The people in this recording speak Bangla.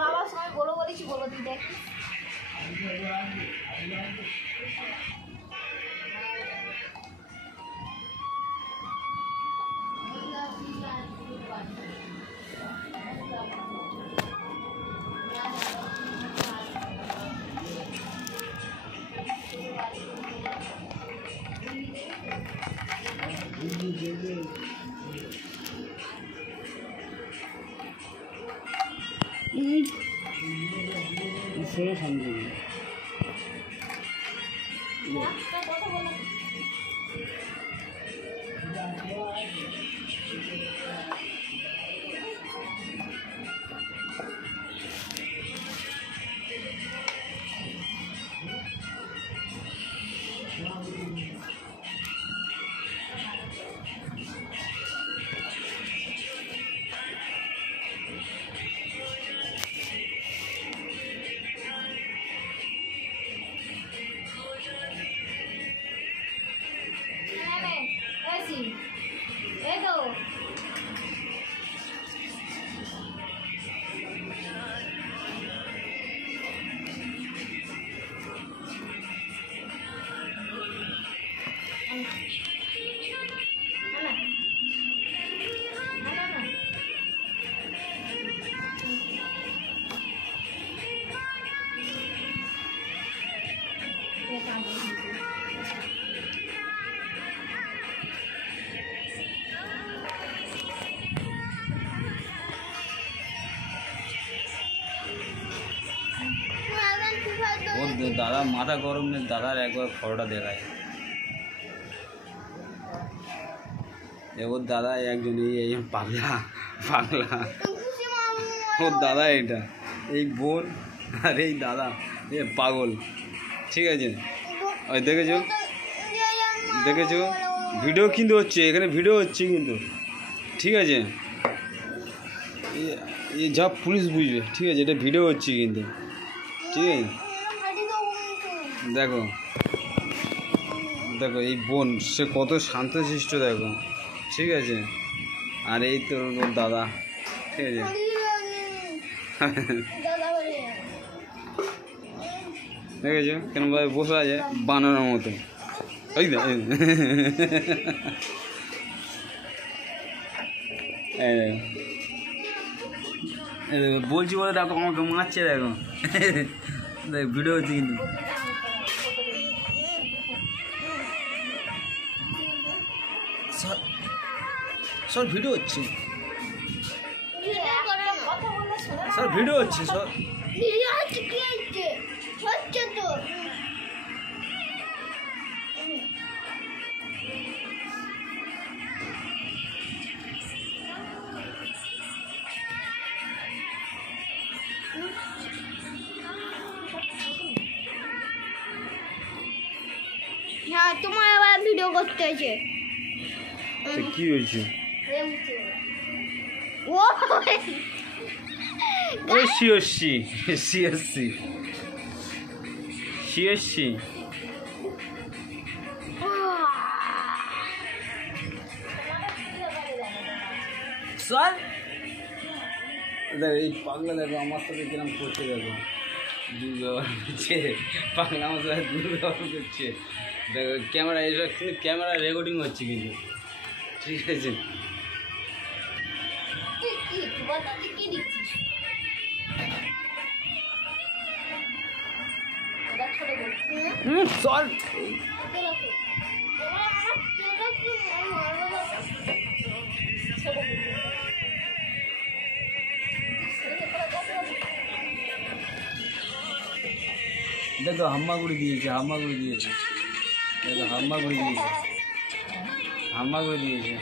বাবার সঙ্গে বলো বলেছি, বলো তুই দেখ। সেটা সম্ভব দাদা মাথা গরম নেই, দাদার একবার ফটোটা দেখায়। ওর দাদা একজন এই পাগলা পাগলা, ওর দাদা এটা, এই বোন আর এই দাদা এ পাগল, ঠিক আছে? ওই দেখেছো দেখেছো ভিডিও কিন্তু হচ্ছে, এখানে ভিডিও হচ্ছে কিন্তু, ঠিক আছে? এই যা পুলিশ বুঝবে, ঠিক আছে? এটা ভিডিও হচ্ছে কিন্তু, ঠিক আছে? দেখো দেখো এই বোন সে কত শান্তশিষ্ট, দেখো, ঠিক আছে? আর এই তোর দাদা, ঠিক আছে? দেখেছো কেন ভাবে বসে আছে বানানোর মতো, ওই না বলছি বলে দেখো আমাকে মারছে, দেখো দেখ ভিডিও হচ্ছে কিন্তু। স্যার ভিডিও হচ্ছে, স্যার ভিডিও হচ্ছে, স্যার ভিডিও হচ্ছে, কি হচ্ছে? হচ্ছে তো হ্যাঁ, তোমার আবার ভিডিও করতে হয়েছে। কি হয়েছে? ও সিওসি সিএসসি সিএসসি স্যার এই পাগলা দেখো আমার সাথে কিরম করছে, দেখো দুর্ব্যবহার করছে, পাগলা আমার সাথে দুর্ব্যবহার করছে, দেখো ক্যামেরা এসব কিন্তু ক্যামেরা রেকর্ডিং হচ্ছে কিন্তু, ঠিক আছে? সর দেখো হাম্মাগুড়ি দিয়েছে, হাম্মাগুড়ি দিয়েছে, দেখো হাম্মাগুড়ি দিয়েছে, হাম্মাগুড়ি দিয়েছে।